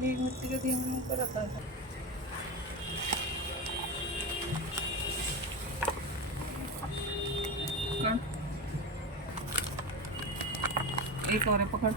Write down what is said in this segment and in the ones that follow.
खाली एक मिट्टी के दिए मैंने ऊपर रखा था। एक और है, पकड़।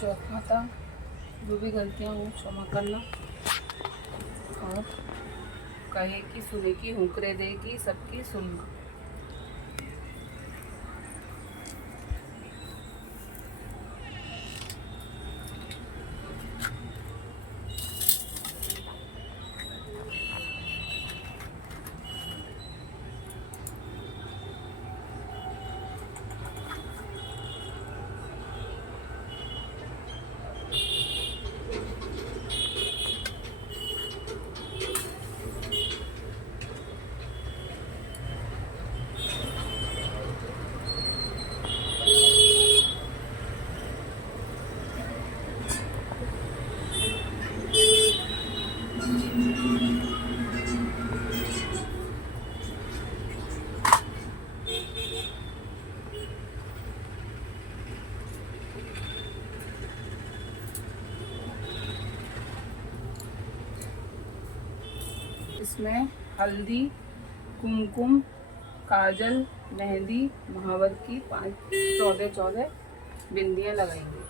चौथा था, जो भी गलतियाँ हो क्षमा करना। और कहे कि सुने की हुंकरे देगी सबकी सुनना। इसमें हल्दी, कुमकुम, काजल, मेहंदी, महावर की 14 बिंदियाँ लगाएंगे।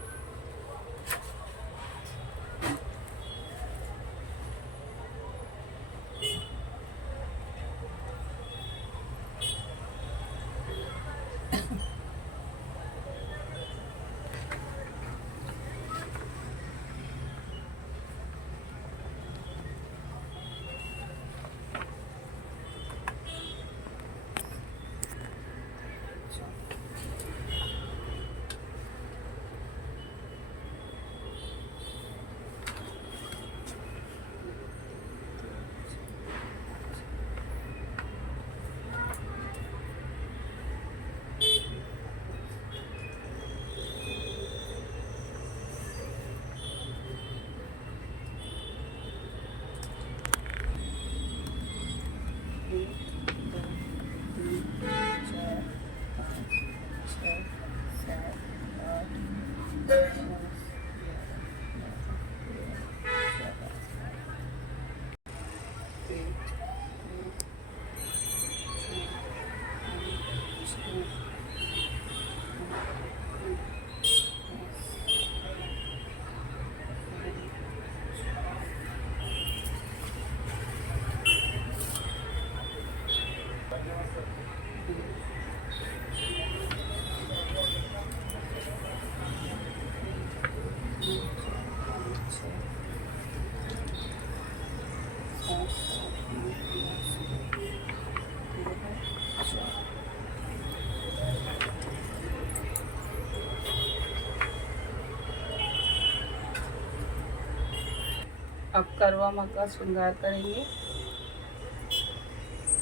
अब करवा माँ का श्रृंगार करेंगे।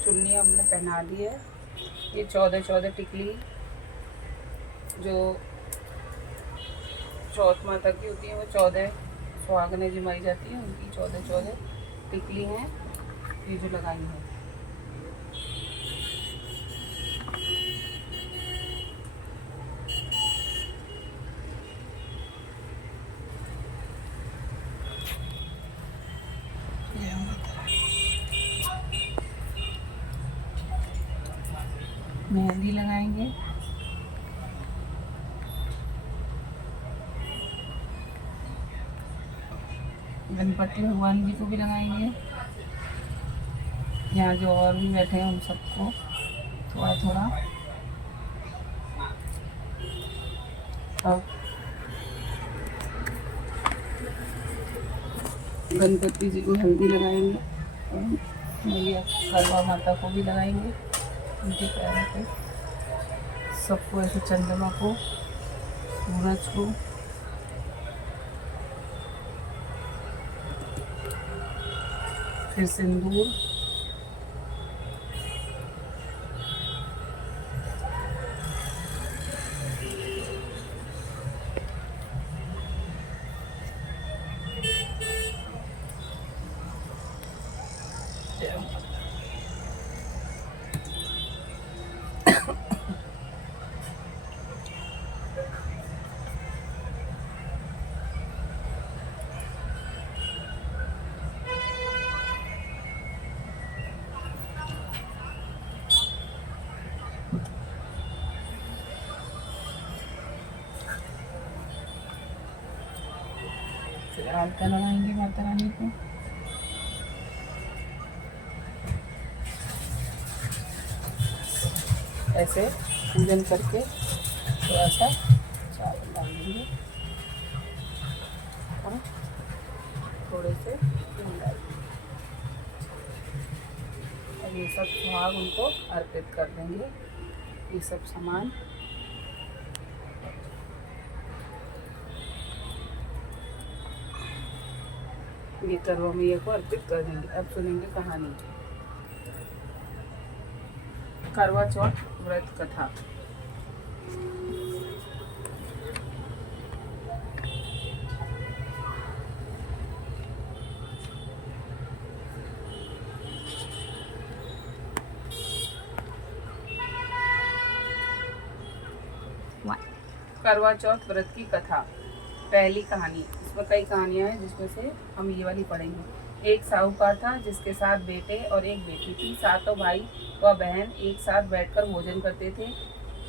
चुन्नी हमने पहना दी है। ये 14 टिकली जो चौथ माता की होती है, वो 14 सुहागनें जिमाई जाती हैं, उनकी 14 टिकली हैं ये जो लगाई है। मेहंदी लगाएंगे। गणपति भगवान जी को भी लगाएंगे। यहाँ जो और भी बैठे हैं उन सबको थोड़ा थोड़ा। अब गणपति जी को हल्दी लगाएंगे और मैया करवा माता को भी लगाएंगे उनके पैरों पे। सबको ऐसे चंद्रमा को, सूरज को, फिर सिंदूर, आलता लगाएंगे माता रानी को। ऐसे पूजन करके थोड़ा सा चावल डाल देंगे और थोड़े से घी डाल देंगे और ये सब सुहाग उनको अर्पित कर देंगे। ये सब सामान ये करवा मैया को अर्पित कर देंगे। अब सुनेंगे कहानी। करवा चौथ व्रत कथा। करवा चौथ व्रत की कथा। पहली कहानी। इसमें कई कहानियां हैं जिसमें से हम ये वाली पढ़ेंगे। एक साहूकार था जिसके 7 बेटे और एक बेटी थी। सातों भाई व बहन एक साथ बैठकर भोजन करते थे।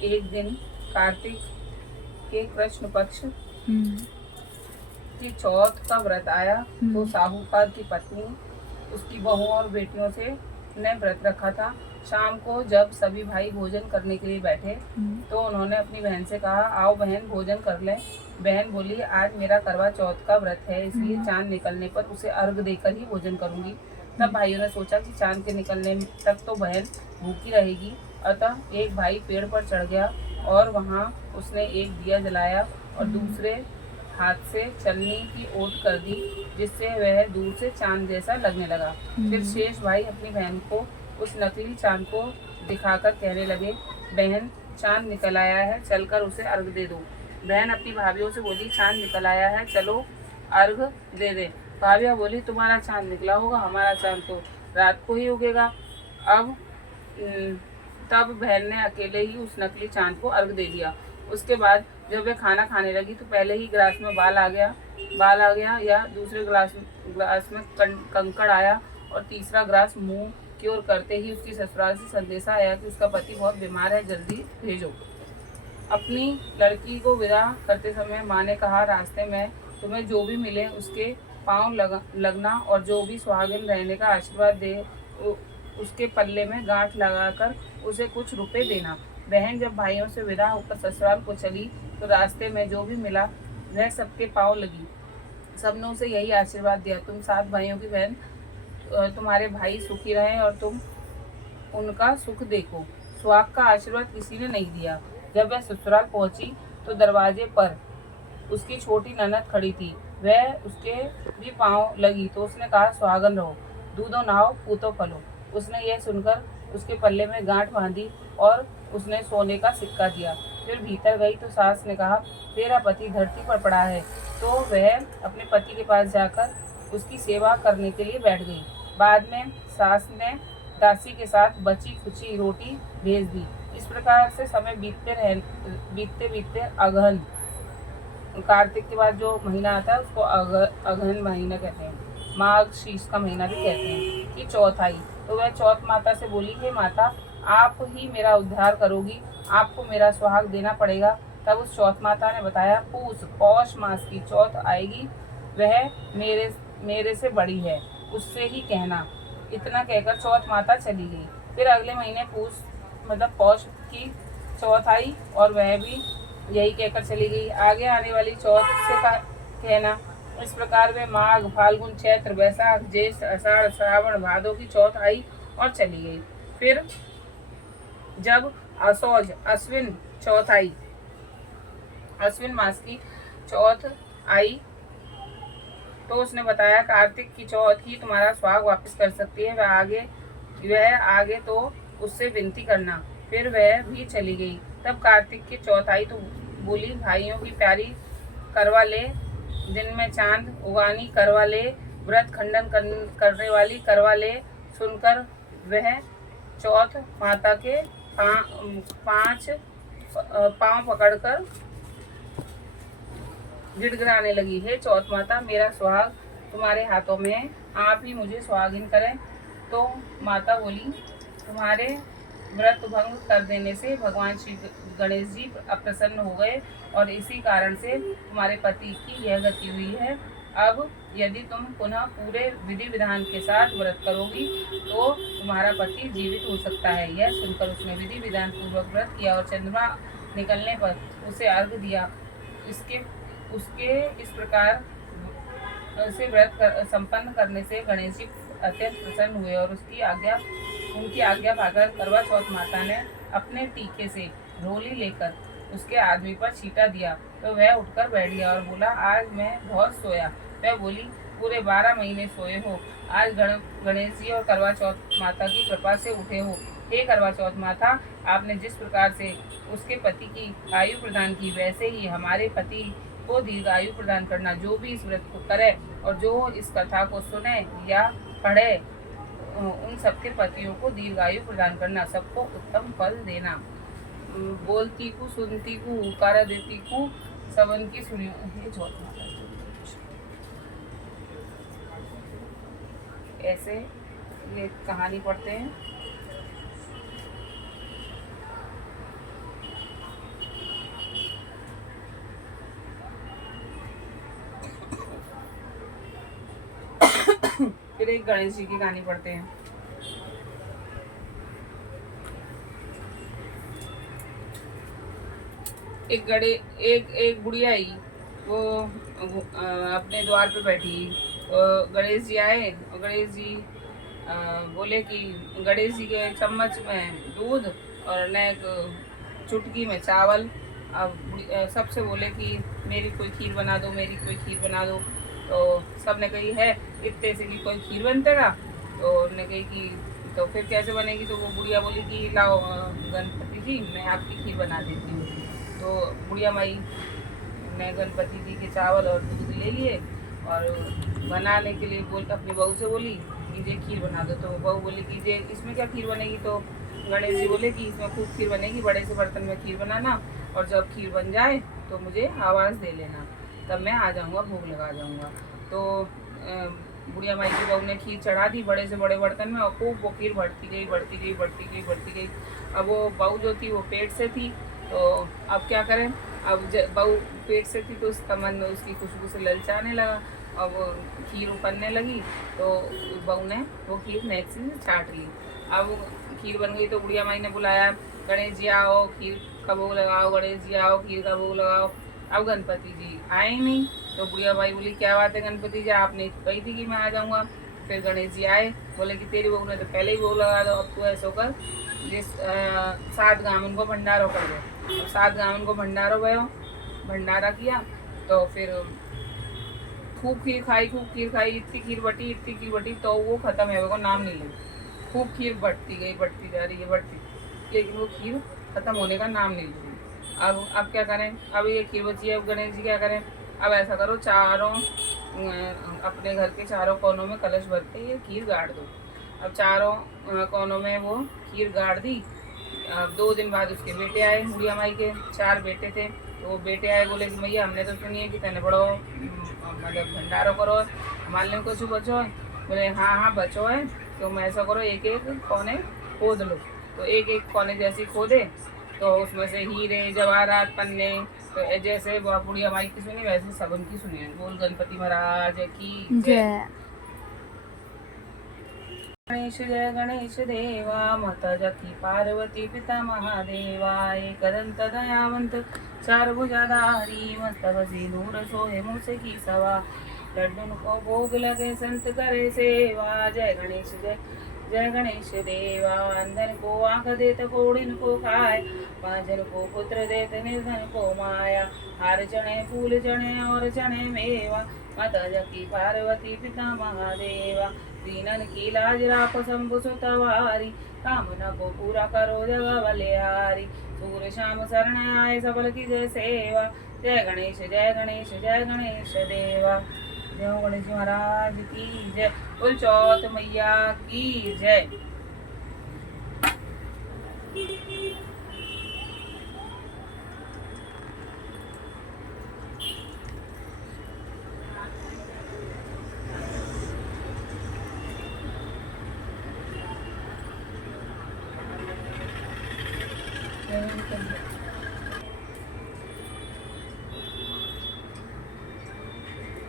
एक दिन कार्तिक के कृष्ण पक्ष की चौथ का व्रत आया तो साहूकार की पत्नी उसकी बहू और बेटियों से ने व्रत रखा था। शाम को जब सभी भाई भोजन करने के लिए बैठे तो उन्होंने अपनी बहन से कहा, आओ बहन भोजन कर लें। बहन बोली, आज मेरा करवा चौथ का व्रत है, इसलिए चांद निकलने पर उसे अर्घ देकर ही भोजन करूंगी। तब भाइयों ने सोचा कि चांद के निकलने तक तो बहन भूखी रहेगी। अतः एक भाई पेड़ पर चढ़ गया और वहां उसने एक दिया जलाया और दूसरे हाथ से चलनी की ओट कर दी, जिससे वह दूर से चांद जैसा लगने लगा। फिर शेष भाई अपनी बहन को उस नकली चांद को दिखाकर कहने लगे, बहन चांद निकल आया है, चलकर उसे अर्घ दे दो। बहन अपनी भाभीियों से बोली, चांद निकल आया है, चलो अर्घ दे दे। भाभियाँ बोली, तुम्हारा चांद निकला होगा, हमारा चांद तो रात को ही उगेगा। तब बहन ने अकेले ही उस नकली चांद को अर्घ दे दिया। उसके बाद जब वह खाना खाने लगी तो पहले ही गिलास में बाल आ गया या दूसरे गिलास में कंकड़ आया और तीसरा गिलास मुंह की ओर करते ही उसकी ससुराल से संदेशा आया कि उसका पति बहुत बीमार है, जल्दी भेजो। अपनी लड़की को विदा करते समय माँ ने कहा, रास्ते में तुम्हें जो भी मिले उसके पाँव लगना और जो भी सुहागिन रहने का आशीर्वाद दे उसके पल्ले में गांठ लगाकर उसे कुछ रुपए देना। बहन जब भाइयों से विदा होकर ससुराल को चली तो रास्ते में जो भी मिला वह सबके पाँव लगी। सबने उसे यही आशीर्वाद दिया, तुम 7 भाइयों की बहन, तुम्हारे भाई सुखी रहें और तुम उनका सुख देखो। सुहाग का आशीर्वाद किसी ने नहीं दिया। जब वह ससुराल पहुंची तो दरवाजे पर उसकी छोटी ननद खड़ी थी। वह उसके भी पाँव लगी तो उसने कहा, सुहागन रहो, दूधो नहाओ, पूतो फलो। उसने यह सुनकर उसके पल्ले में गांठ बांधी और उसने सोने का सिक्का दिया। फिर भीतर गई तो सास ने कहा, तेरा पति धरती पर पड़ा है। तो वह अपने पति के पास जाकर उसकी सेवा करने के लिए बैठ गई। बाद में सास ने दासी के साथ बची खुची रोटी भेज दी। इस प्रकार से समय बीतते बीतते अगहन, कार्तिक के बाद जो महीना आता है उसको अगहन महीना कहते हैं, माघ शीर्ष का महीना भी कहते हैं, कि चौथ आई। तो वह चौथ माता से बोली, हे माता, आप ही मेरा उद्धार करोगी, आपको मेरा सुहाग देना पड़ेगा। तब उस चौथ माता ने बताया, पौष मास की चौथ आएगी, वह मेरे से बड़ी है, उससे ही कहना। इतना कहकर चौथ माता चली गई। फिर अगले महीने पौष की चौथ आई और वह भी यही कहकर चली गई। आगे आने वाली चौथ से कहना। इस प्रकार वे माघ, फाल्गुन, चैत्र, बैसाख, ज्येष्ठ, आषाढ़, श्रावण, भादो की चौथ आई और चली गई। फिर जब असौज, अश्विन चौथ आई, अश्विन मास की चौथ आई, तो उसने बताया, कार्तिक की चौथ ही तुम्हारा सुहाग वापस कर सकती है, वह आगे तो उससे विनती करना। फिर वह भी चली गई। तब कार्तिक की चौथ आई तो बोली, भाइयों की प्यारी करवा ले, दिन में चांद उगानी करवा ले, व्रत खंडन करने वाली करवा ले। सुनकर वह चौथ माता के पांव पकड़कर गिड़गिड़ाने लगी, हे चौथ माता, मेरा सुहाग तुम्हारे हाथों में है, आप ही मुझे सुहागिन करें। तो माता बोली, तुम्हारे व्रत भंग कर देने से भगवान श्री गणेश जी अप्रसन्न हो गए और इसी कारण से तुम्हारे पति की यह गति हुई है। अब यदि तुम पुनः पूरे विधि विधान के साथ व्रत करोगी तो तुम्हारा पति जीवित हो सकता है। यह सुनकर उसने विधि विधान पूर्वक व्रत किया और चंद्रमा निकलने पर उसे अर्घ दिया। उसके इस प्रकार से व्रत संपन्न करने से गणेश जी अत्यंत प्रसन्न हुए और उनकी आज्ञा पाकर करवा चौथ माता ने अपने टीके से ढोली लेकर उसके आदमी पर छींटा दिया तो वह उठकर बैठ गया और बोला, आज मैं बहुत सोया। वह बोली, पूरे 12 महीने सोए हो, आज गणेश जी और करवा चौथ माता की कृपा से उठे हो। हे करवा चौथ माता, आपने जिस प्रकार से उसके पति की आयु प्रदान की, वैसे ही हमारे पति को दीर्घायु प्रदान करना। जो भी इस व्रत को करे और जो इस कथा को सुने या पढ़े, उन सबके पतियों को दीर्घायु प्रदान करना, सबको उत्तम फल देना। बोलती को सुनती को हुकारा देती को सबन की सुनियो। ऐसे ये कहानी पढ़ते हैं। फिर एक गणेश जी की कहानी पढ़ते हैं। एक बुढ़िया आई, वो अपने द्वार पे बैठी। गणेश जी आए और गणेश जी बोले कि गणेश जी के चम्मच में दूध और न एक चुटकी में चावल। अब सबसे बोले कि मेरी कोई खीर बना दो, मेरी कोई खीर बना दो। तो सब ने कही, है इतने से कि कोई खीर बनतेगा। तो उन्होंने कही कि तो फिर कैसे बनेगी। तो वो बुढ़िया बोली कि लाओ गणपति जी, मैं आपकी खीर बना देती हूँ। तो बुढ़िया माई ने गणपति जी के चावल और दूध ले लिए और बनाने के लिए अपनी बहू से बोली कि ये खीर बना दो। तो बहू बोली कि ये इसमें क्या खीर बनेगी। तो गणेश जी बोले कि इसमें खूब खीर बनेगी, बड़े से बर्तन में खीर बनाना और जब खीर बन जाए तो मुझे आवाज़ दे लेना, तब मैं आ जाऊँगा, भोग लगा जाऊँगा। तो बुढ़िया माई की बहू ने खीर चढ़ा दी बड़े से बड़े बर्तन में और खूब वो खीर बढ़ती गई। अब वो बहू जो थी वो पेट से थी, तो अब क्या करें। अब बहू पेट से थी तो उसका मन में उसकी खुशबू से ललचाने लगा। अब खीर उकलने लगी तो बहू ने वो खीर मैक्सी से छाट ली। अब खीर बन गई तो बुढ़िया माई ने बुलाया, गणेश जी आओ, खीर का भोग लगाओ, गणेश जी आओ, खीर का भोग लगाओ। अब गणपति जी आए नहीं। तो बुढ़िया माई बोली, क्या बात है गणपति जी, आपने कही थी कि मैं आ जाऊँगा। फिर गणेश जी आए, बोले कि तेरी बहू ने तो पहले ही भोग लगा दो, अब तू ऐसा होकर जिस 7 गाँव को भंडारों कर दो। 7 गाँव को भंडारा किया। तो फिर खूब खीर खाई, इतनी खीर बटी तो वो खत्म है, वो नाम नहीं ले। खूब खीर बढ़ती जा रही है, लेकिन वो खीर खत्म होने का नाम नहीं ले रही। अब क्या करें, अब ये खीर बची है, अब गणेश जी क्या करें। अब ऐसा करो, चारों अपने घर के चारों कोनों में कलश भर के ये खीर गाड़ दो। अब चारों कोनों में वो खीर गाड़ दी। अब 2 दिन बाद उसके बेटे आए, बुढ़िया माई के 4 बेटे थे। तो वो बेटे आए, बोले कि भैया हमने तो सुनी है कि तेने बड़ो मतलब भंडारो करो, हमारे लिए कुछ बचो है। बोले हाँ हाँ बचो है, तो मैं ऐसा करो, एक एक कोने खोद लो। तो एक एक कोने जैसी खोदे, तो उसमें से हीरे जवाहरात पन्ने, तो जैसे बुढ़िया माई की सुनी वैसे सबन की सुनी। बोल गणपति महाराज की जय। जय गणेश देवा, माता जकी पार्वती पिता महादेवा, एक दंत दयावंत चार भुजाधारी, मस्तक सिंदूर सोहे मूसे की सवा, लड्डून को भोग लगे संत करे सेवा। जय गणेश जय गणेश देवा, अंधन को आंख देत कोड़िन को खाए, बांझन को पुत्र देत निर्धन को माया, हार चढ़े फूल चढ़े और चढ़े मेवा, माता जकी पार्वती पिता महादेवा, दीनन की लाज राखो शंभु सुतवारी, कामना को पूरा करो जग बलिहारी, सूर्य शाम शरण आए सबल की जय सेवा। जय गणेश जय गणेश देवा। जय गणेश जी महाराज की जय। बोल चौथ मैया की जय।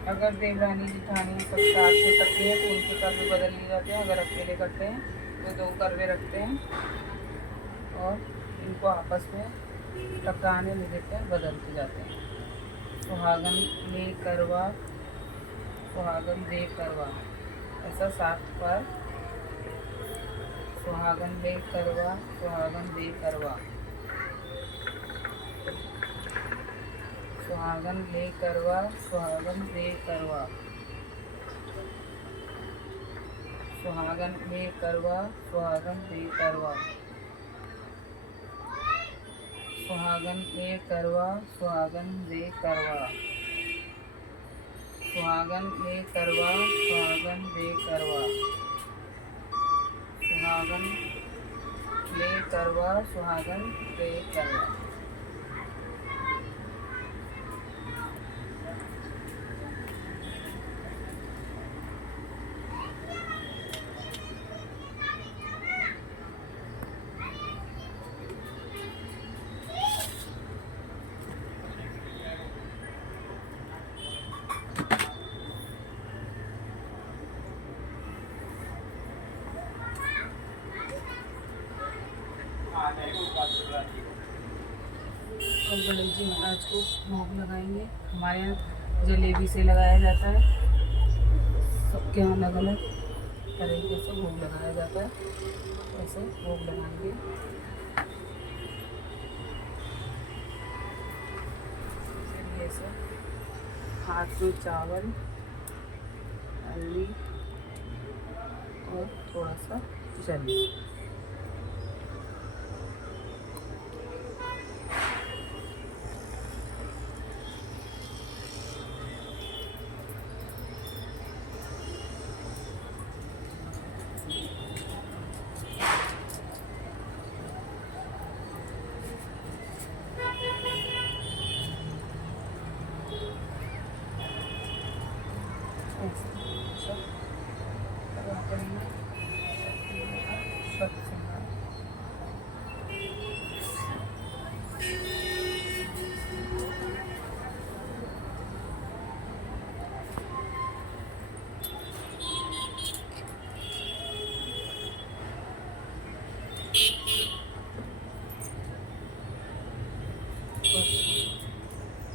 अगर देवरानी जिठानी सब साथ में करती हैं तो उनके कर्वे बदल लिए जाते हैं। अगर अकेले करते हैं तो 2 कर्वे रखते हैं और इनको आपस में टकराने नहीं देते हैं, बदलते जाते हैं। सुहागन ले करवा, सुहागन दे करवा, ऐसा 7 बार। सुहागन ले करवा, सुहागन दे करवा, सुहागन ले करवा, सुहागन दे करवा, सुहागन ले करवा, सुहागन दे करवा, सुहागन ले करवा, सुहागन दे करवा, सुहागन ले करवा, सुहागन दे करवा, सुहागन ले करवा, सुहागन दे करवा। और गणेश जी महाराज को भोग लगाएंगे। हमारे यहाँ जलेबी से लगाया जाता है, सबके यहाँ अलग अलग तरीके से भोग लगाया जाता है। ऐसे भोग लगाएंगे। ऐसे हाथ में चावल, हल्दी और थोड़ा सा जल